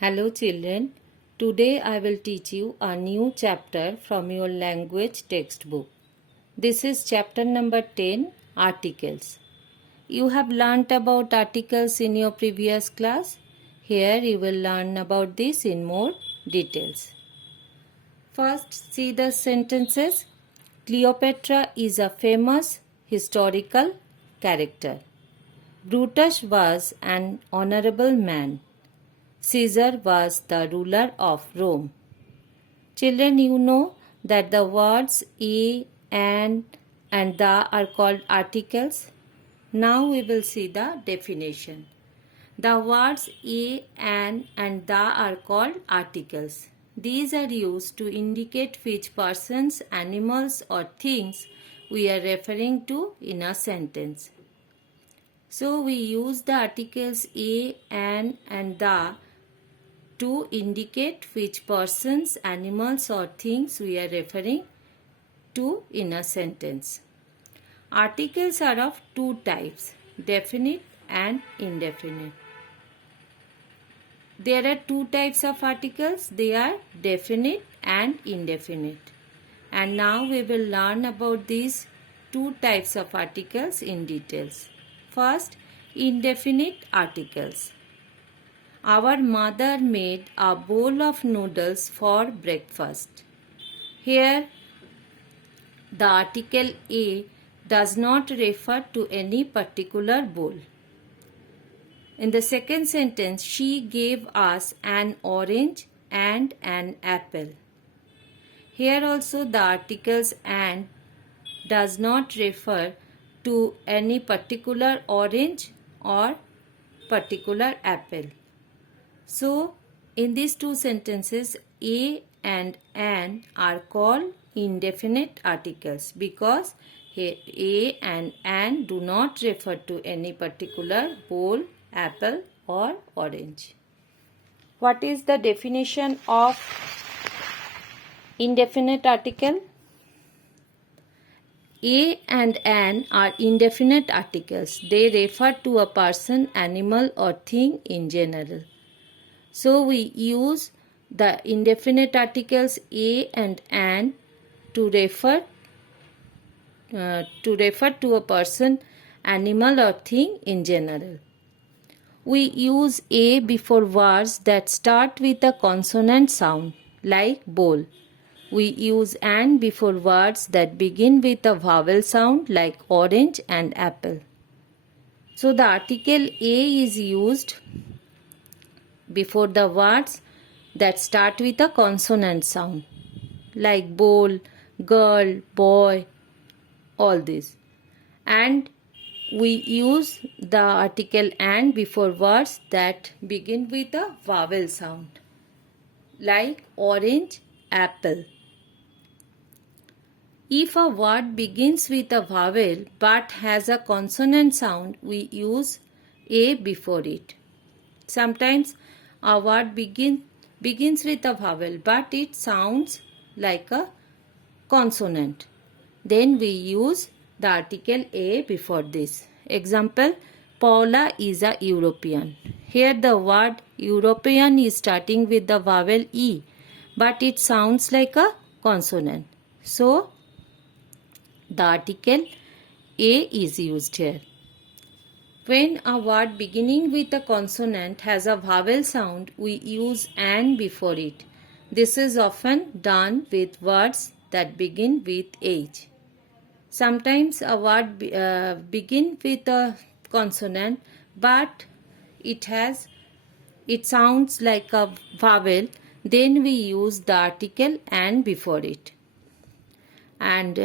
Hello children, today I will teach you a new chapter from your language textbook. This is chapter number 10, Articles. You have learnt about articles in your previous class. Here you will learn about this in more details. First, see the sentences. Cleopatra is a famous historical character. Brutus was an honorable man. Caesar was the ruler of Rome. Children, you know that the words a, an, and the are called articles. Now we will see the definition. The words a, an, and the are called articles. These are used to indicate which persons, animals, or things we are referring to in a sentence. So we use the articles a, an, and the to indicate which persons, animals, or things we are referring to in a sentence. Articles are of two types, definite and indefinite. There are two types of articles. They are definite and indefinite. And now we will learn about these two types of articles in details. First, indefinite articles. Our mother made a bowl of noodles for breakfast. Here, the article a does not refer to any particular bowl. In the second sentence, she gave us an orange and an apple. Here also the articles and does not refer to any particular orange or particular apple. So, in these two sentences, a and an are called indefinite articles because here a and an do not refer to any particular bowl, apple, or orange. What is the definition of indefinite article? A and an are indefinite articles. They refer to a person, animal, or thing in general. So we use the indefinite articles a and an to refer to a person, animal, or thing in general. We use a before words that start with a consonant sound like bowl. We use an before words that begin with a vowel sound like orange and apple. So the article a is used before the words that start with a consonant sound like bowl, girl, boy, all this. And we use the article and before words that begin with a vowel sound like orange, apple. If a word begins with a vowel but has a consonant sound, we use a before it. Sometimes a word begins with a vowel but it sounds like a consonant. Then we use the article a before this. Example, Paula is a European. Here the word European is starting with the vowel E but it sounds like a consonant. So the article a is used here. When a word beginning with a consonant has a vowel sound, we use an before it. This is often done with words that begin with H. Sometimes a word begins with a consonant but it sounds like a vowel. Then we use the article and before it. And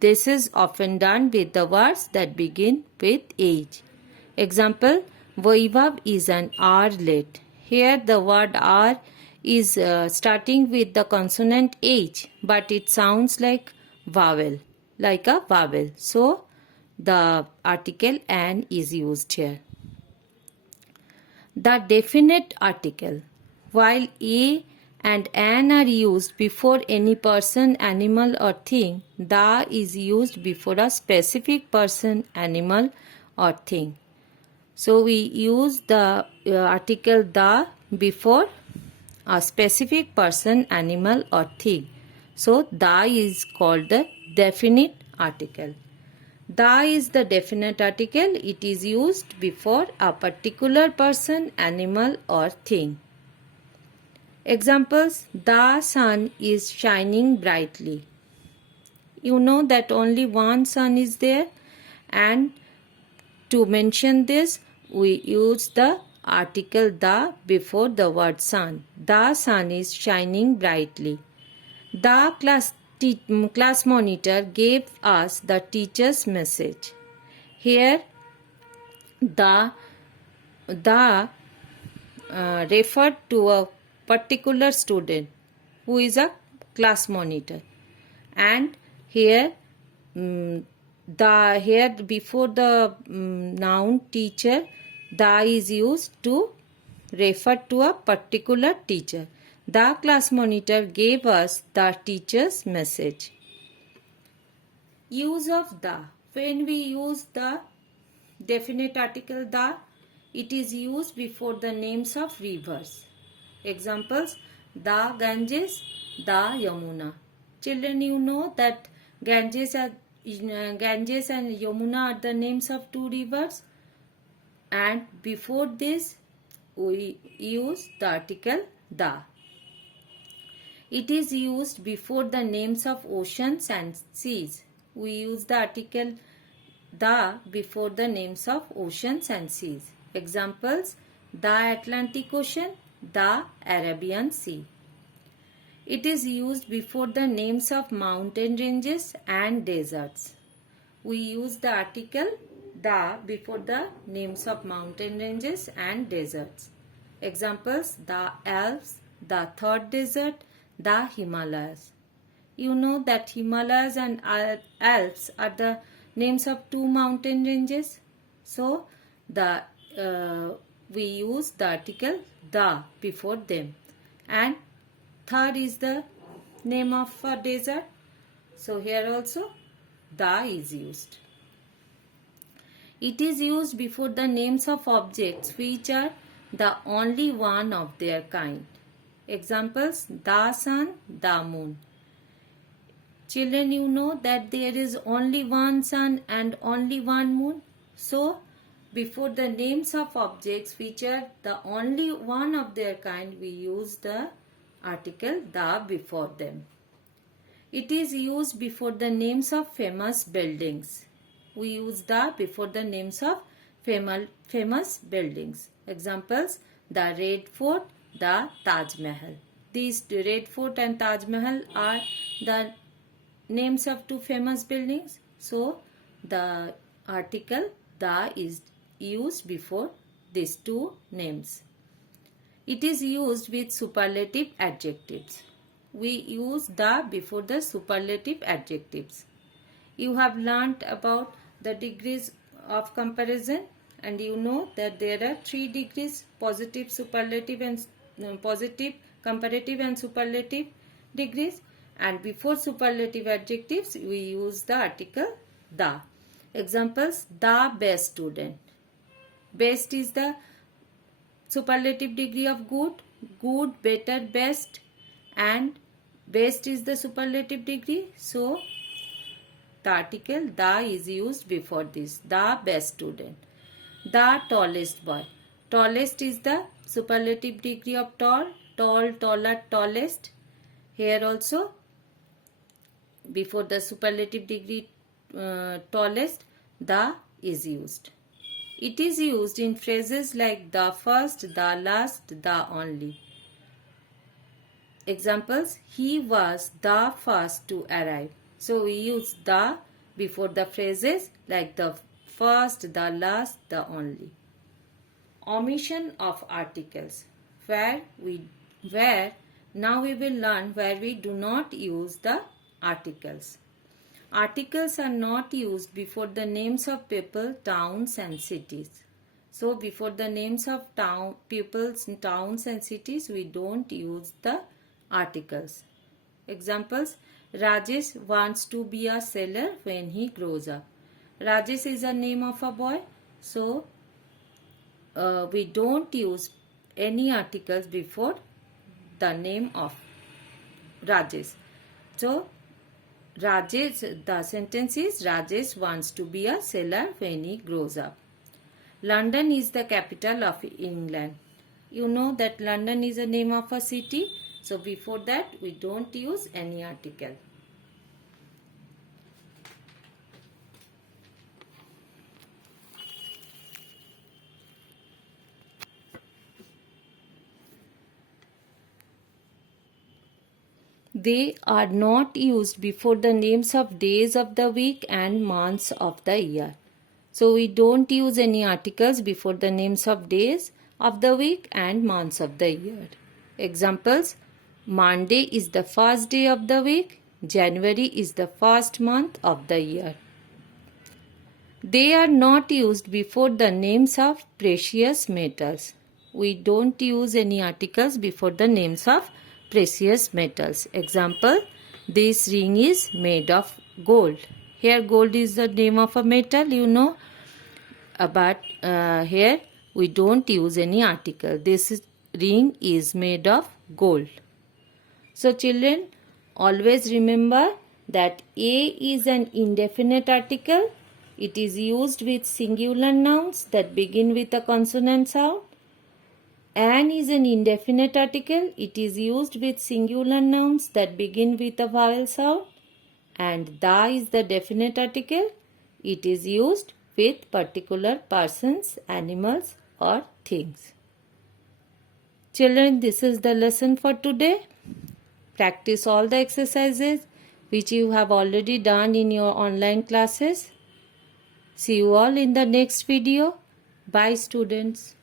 this is often done with the words that begin with H. Example, Vaibhav is an hour late. Here the word hour is starting with the consonant H but it sounds like vowel, like a vowel. So the article an is used here. The definite article. While a and an are used before any person, animal, or thing, the is used before a specific person, animal, or thing. So we use the article the before a specific person, animal, or thing. So, the is called the definite article. The is the definite article. It is used before a particular person, animal, or thing. Examples: the sun is shining brightly. You know that only one sun is there, and to mention this, we use the article the before the word sun. The sun is shining brightly. The class monitor gave us the teacher's message. Here, the referred to a particular student who is a class monitor, and here the here before the noun teacher, the is used to refer to a particular teacher. The class monitor gave us the teacher's message. Use of the. When we use the definite article the, it is used before the names of rivers. Examples: the Ganges, the Yamuna. Children, you know that Ganges and Yamuna are the names of two rivers, and before this we use the article the. It is used before the names of oceans and seas. We use the article the before the names of oceans and seas. Examples: the Atlantic Ocean, the Arabian Sea. It is used before the names of mountain ranges and deserts. We use the article the before the names of mountain ranges and deserts. Examples: the Alps, the third desert, the Himalayas. You know that Himalayas and Alps are the names of two mountain ranges. So, we use the article the before them. And third is the name of a desert. So, here also the is used. It is used before the names of objects which are the only one of their kind. Examples: the sun, the moon. Children, you know that there is only one sun and only one moon. So, before the names of objects which are the only one of their kind, we use the article the before them. It is used before the names of famous buildings. We use the before the names of famous buildings. Examples: the Red Fort, the Taj Mahal. These Red Fort and Taj Mahal are the names of two famous buildings. So, the article the is used before these two names. It is used with superlative adjectives. We use the before the superlative adjectives. You have learnt about the degrees of comparison, and you know that there are 3 degrees: positive, superlative, and positive, comparative, and superlative degrees. And before superlative adjectives, we use the article the. Examples: the best student. Best is the superlative degree of good, good, better, best, and best is the superlative degree. So, the article the is used before this. The best student. The tallest boy. Tallest is the superlative degree of tall, tall, taller, tallest. Here also, before the superlative degree tallest, the is used. It is used in phrases like the first, the last, the only. Examples: he was the first to arrive. So, we use the before the phrases like the first, the last, the only. Omission of articles. Now we will learn where we do not use the articles. Articles are not used before the names of people, towns, and cities. So, before the names of peoples, towns, and cities, we don't use the articles. Examples: Rajesh wants to be a sailor when he grows up. Rajesh is a name of a boy. So, we don't use any articles before the name of Rajesh. So, Rajesh, the sentence is Rajesh wants to be a sailor when he grows up. London is the capital of England. You know that London is the name of a city. So, before that, we don't use any article. They are not used before the names of days of the week and months of the year. So we don't use any articles before the names of days of the week and months of the year. Examples: Monday is the first day of the week. January is the first month of the year. They are not used before the names of precious metals. We don't use any articles before the names of precious metals. Example: this ring is made of gold. Here gold is the name of a metal, you know. But here we don't use any article. This ring is made of gold. So children, always remember that a is an indefinite article. It is used with singular nouns that begin with a consonant sound. An is an indefinite article. It is used with singular nouns that begin with a vowel sound. And the is the definite article. It is used with particular persons, animals or things. Children, this is the lesson for today. Practice all the exercises which you have already done in your online classes. See you all in the next video. Bye students.